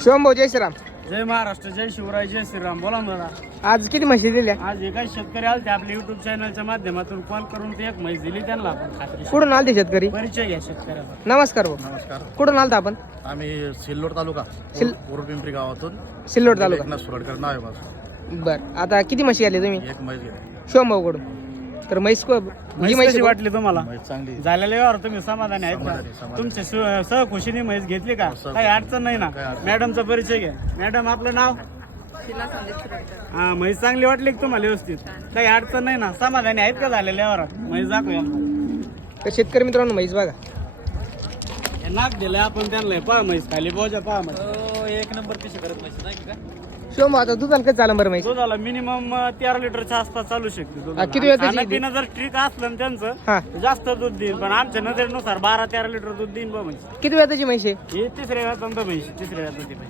शिवमभाऊ जय श्रीराम. जय महाराष्ट्र, जय शिवराय, जय श्रीराम. बोला मला. आज किती म्हशी दिल्या? आज एका शेतकरी आले ते आपल्या युट्यूब चॅनलच्या माध्यमातून कॉल करून ते एक म्हैस दिली त्यांना आपण खात्री. कुठून आलते शेतकरी? परिचय घ्या शेतकऱ्याचा. नमस्कार भाऊ. नमस्कार. कुठून आलता आपण? आम्ही सिल्लोड तालुका सिल- पिंपरी गावातून सिल्लोड तालुका. एकनाथ सुरडकर नाव आहे माझं. बर, आता किती म्हशी आली तुम्ही? एक म्हैस घेतली. शिवमभाऊ कडून. तर म्हैस म्हैस कशी वाटली तुम्हाला? म्हैस चांगली. झालेल्या व्यवहार तुम्ही समाधानी आहेत समाधानी, का? समाधानी. तुमच्या सहखुशीने म्हैस घेतली का? सहखुशी. काही अडचण नाही ना? काही अडचण. मॅडमचा परिचय घ्या. मॅडम आपलं नाव? हा, म्हैस चांगली वाटली का तुम्हाला? व्यवस्थित, काही अडचण नाही ना? समाधानी आहेत का झालेल्या व्यवहारात? म्हैस दाखवूया. तर शेतकरी मित्रांनो म्हैस बघा. हे नाक दिलंय आपण त्यांना. पहा म्हैस खाली बोजा, पहा म्हैस. एक नंबर कशी करत म्हैस नाही का? शिवमभाऊ आता दुधाला कसं चालन बरं म्हैस? दुधाला मिनिमम 13 लिटरच्या आसपास चालू शकते दुधाला. किती वेळ त्याची? खाणं-पिणं जर ट्रिक असलं ना त्यांचं हा, तर जास्त दूध देईल, पण आमच्या नजरेनुसार 12-13 लिटर दूध देईन बा म्हैस. किती वेळ त्याची म्हैस आहे? हे तिसऱ्या व्याजांत म्हैस, तिसऱ्या व्याजांत म्हैस.